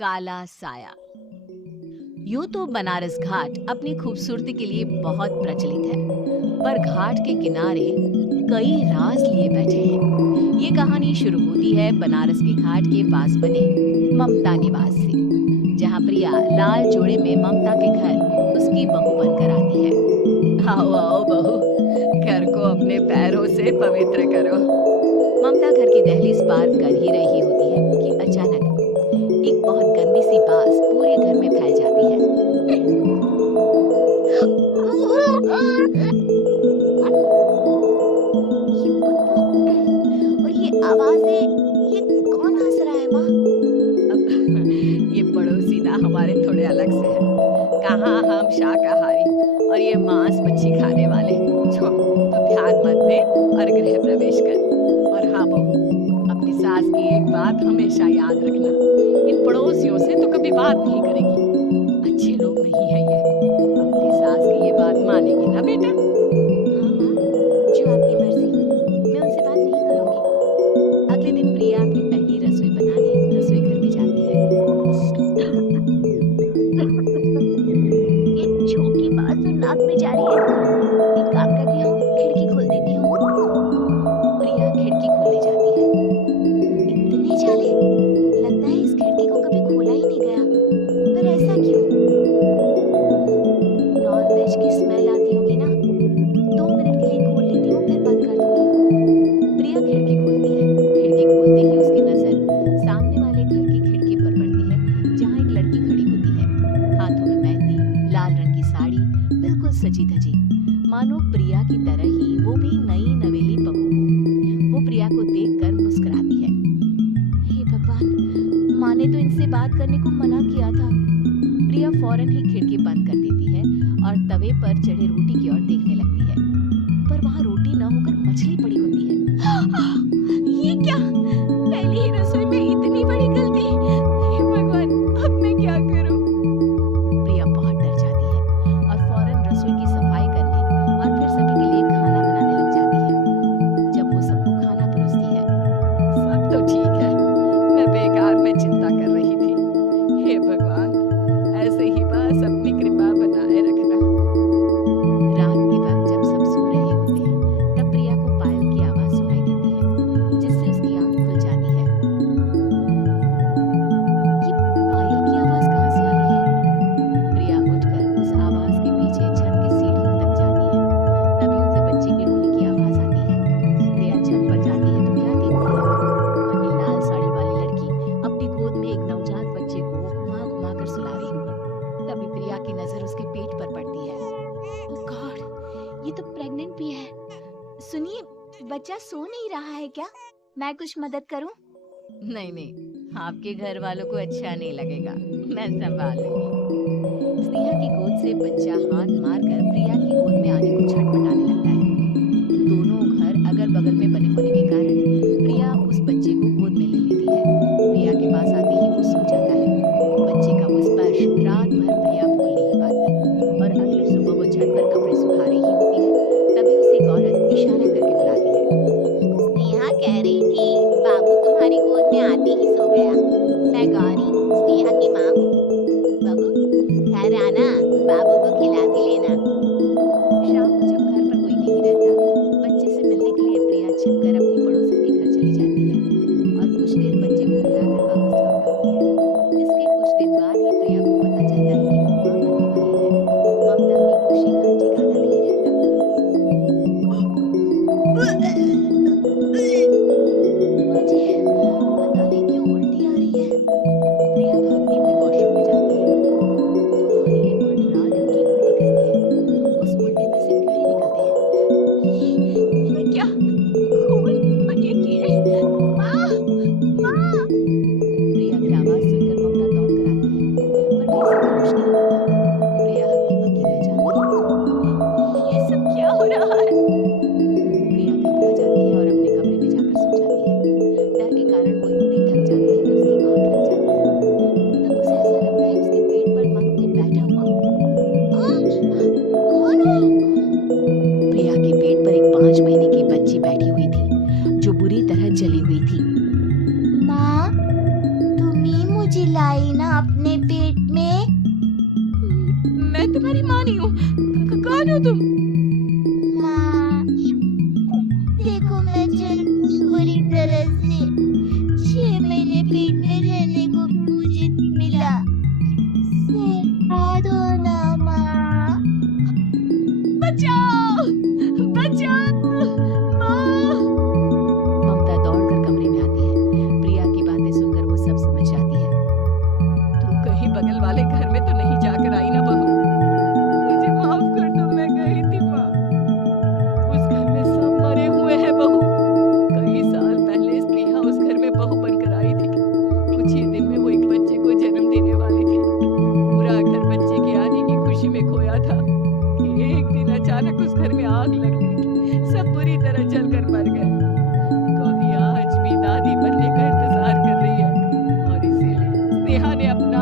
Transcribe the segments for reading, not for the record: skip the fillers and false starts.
काला साया। यूं तो बनारस घाट अपनी खूबसूरती के लिए बहुत प्रचलित है, पर घाट के किनारे कई राज लिए बैठे हैं। ये कहानी शुरू होती है बनारस के घाट के पास बने ममता निवास से, जहाँ प्रिया लाल जोड़े में ममता के घर उसकी बहू बनकर आती है। आओ आओ बहू, घर को अपने पैरों से पवित्र करो। ममता घर की दहलीज पार कर ही रही होती है कि अचानक एक बहुत गंदी सी बास पूरे घर में फैल जाती है। ये बदबू और ये आवाजें, ये कौन हंस रहा है माँ? ये पड़ोसी ना हमारे थोड़े अलग से है। कहाँ हम शाकाहारी और ये मांस मच्छी खाने वाले। छोड़, तू ध्यान मत दे और गृह प्रवेश कर। और हाँ बहू, अपनी सास की एक बात हमेशा याद रखना, इन पड़ोसियों से तो कभी बात नहीं करेगी। अच्छे लोग नहीं है ये। अपनी सास की ये बात मानेगी ना बेटा? हाँ माँ, जो आपकी मर्जी, मैं उनसे बात नहीं करूंगी। अगले दिन प्रिया अपनी पहली रसोई बनाने रसोई घर में जाती है। ये छोटी बात तो नाक में जा रही है। एक काम करती हूँ, खिड़की खोल देती हूँ। प्रिया खिड़की खोलने जाती है। इतने जाले! लगता है इस खिड़की को कभी खोला ही नहीं गया। पर ऐसा क्यों? नॉन-वेज की स्मेल आती होगी ना? 2 मिनट के लिए खोल लेती हूँ, फिर बंद कर दूंगी। प्रिया खिड़की खोलती है। खिड़की खोलते ही उसकी नजर सामने वाले घर की खिड़की पर पड़ती है, जहाँ एक लड़की खड़ी होती है। हाथों में मेहंदी, लाल रंग की साड़ी, बिल्कुल सजी-धजी, मानो प्रिया की तरह ही वो भी नई नवेली बहू हो। वो प्रिया को देखकर मुस्कुराती है। हे भगवान, माँ ने तो इनसे बात करने को मना किया था। प्रिया फौरन ही खिड़की बंद कर देती है और तवे पर चढ़े रोटी की ओर देखने लगती है, पर वहाँ रोटी न होकर मछली पड़ी होती है। ये क्या? पहली ही रसोई में इतनी बड़ी गलती! हे भगवान, अब मैं क्या करूं? प्रिया बहुत डर जाती है और फौरन रसोई की सफाई करने और फिर सभी के लिए खाना बनाने लग जाती है। जब वो सबको खाना परोसती है, सब तो ठीक है, मैं बेकार में चिंता कर रही थी। हे भगवान, ऐसे ही बस अपनी कृपा बनाए रखना। रात के वक्त जब सब सो रहे होते हैं, तब प्रिया को पायल की आवाज सुनाई देती है, जिससे उसकी आंख खुल जाती है। ये पायल की आवाज कहाँ से आ रही है? प्रिया उठकर उस आवाज के पीछे छत की सीढ़ियों तक जाती है। तभी उसे बच्चे के रोने की आवाज आती है। प्रिया छत पर जाती है तो क्या देखती है? वहीं लाल साड़ी वाली लड़की अपनी गोद में एक नवजात बच्चे को घुमा घुमा कर सुला रही होगी। तभी प्रिया की नजर उसके पेट पर पड़ती है। ओह गॉड, ये तो प्रेग्नेंट भी है। सुनिए, बच्चा सो नहीं रहा है क्या? मैं कुछ मदद करूं? नहीं नहीं, आपके घर वालों को अच्छा नहीं लगेगा, मैं संभाल लूंगी। स्नेहा की गोद से बच्चा हाथ मारकर प्रिया की गोद में आने को छटपटाने लगता है। दोनों घर अगल बगल में बने होने के कारण प्रिया उस बच्चे को गोद में ले लेती है। प्रिया के पास आते ही वो सो जाता है। बच्चे का वो स्पर्श रात भर प्रिया भूल नहीं पाती और अगली सुबह वो छत पर कपड़े सुखा रही होती है। तभी उसे एक औरत इशारा करके बुलाती है। स्नेहा कह रही थी, बाबू तुम्हारी गोद में आते ही सो गया। मैं गौरी, स्नेहा की माँ हूँ। बहू, घर आना, बाबू को खिला भी लेना। शाम को जब घर पर कोई नहीं रहता, बच्चे से मिलने के लिए प्रिया छिपकर अपनी पड़ोसन के घर चली जाती है और कुछ देर बच्चे को खिलाकर वापस लौट आती है। इसके कुछ दिन बाद ही प्रिया को पता चलता है कि वो माँ बनने वाली है। ममता की खुशी का ठिकाना नहीं रहता। माँ जी, पता नहीं क्यों उल्टी आ रही लाई ना अपने पेट में। मैं तुम्हारी माँ नहीं हूँ। कौन हो तुम? माँ, देखो मैं जन्मी बुरी तरह से, 6 महीने पेट में रहने को भी मुझे नहीं मिला। सिखा दो ना माँ। बचाओ! बचाओ! माँ! ममता दौड़कर कमरे में आती है। प्रिया की बातें सुनकर वो सब समझ जाती है। तू कहीं बगल वाले घर में तो नहीं जाकर आई ना बहू? मुझे माफ कर दो, मैं गई थी माँ। उस घर में सब मरे हुए हैं बहू। कई साल पहले स्नेहा उस घर में बहू बनकर आई थी। कुछ ही दिन में वो एक बच्चे को जन्म देने वाली थी। पूरा घर बच्चे के आने की खुशी में खोया था कि एक दिन अचानक उस घर में आग लग गई। सब बुरी तरह जलकर मर गए। गौरी आज भी दादी बनने का इंतजार कर रही है और इसीलिए स्नेहा ने अपना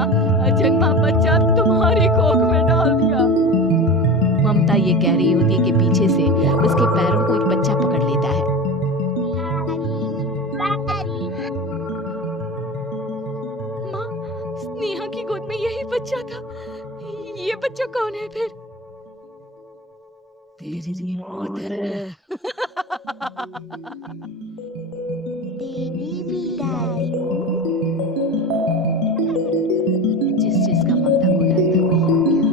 अजन्मा बच्चा तुम्हारी कोख में डाल दिया। ममता ये कह रही होती है कि पीछे से उसके पैरों को एक बच्चा पकड़ लेता है। माँ, स्नेहा की गोद में यही बच्चा था। ये बच्चा कौन है फिर? तेरी मौत है। तेरी भी दादी। जिस जिसका ममता को डर था वही हो गया।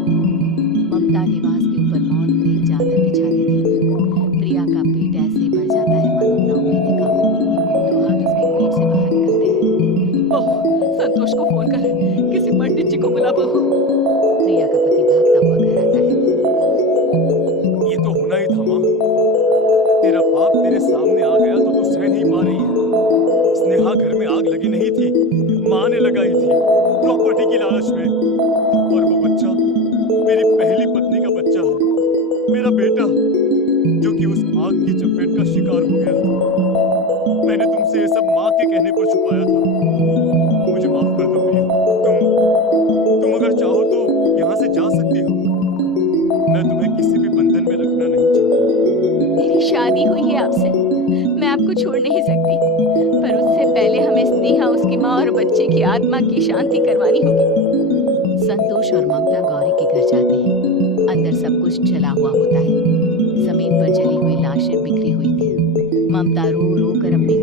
ममता निवास के ऊपर मौत ने एक चादर बिछा दी थी। प्रिया का पेट ऐसे ही बढ़ जाता है मानो 9 महीने का हो। 2 हाथ उसके पेट से बाहर निकलते हैं। बहू, संतोष को फोन कर, किसी पंडित जी को बुला बहू। प्रिया का पति भागता हुआ घर आता है। ये तो होना ही था माँ। तेरा पाप तेरे सामने आ गया तो तू सह नहीं पा रही है। स्नेहा घर में आग लगी नहीं थी, माँ ने लगाई थी प्रॉपर्टी की लालच में। और वो बच्चा मेरी पहली पत्नी का बच्चा है, मेरा बेटा, जो कि उस आग की चपेट का शिकार हो गया था। मैंने तुमसे ये सब माँ के कहने पर छुपाया था। मुझे माफ कर दो प्रिया। तुम अगर चाहो तो यहाँ से जा सकती हो। मैं तुम्हें किसी भी बंधन में रखना नहीं चाहता। मेरी शादी हुई है आपसे, मैं आपको छोड़ नहीं सकती, पर उससे पहले हमें स्नेहा, उसकी माँ और बच्चे की आत्मा की शांति करवानी होगी। संतोष और ममता गौरी के घर जाते हैं। अंदर सब कुछ जला हुआ होता है। जमीन पर जली हुई लाशें बिखरी हुई थी। ममता रो रो कर अपनी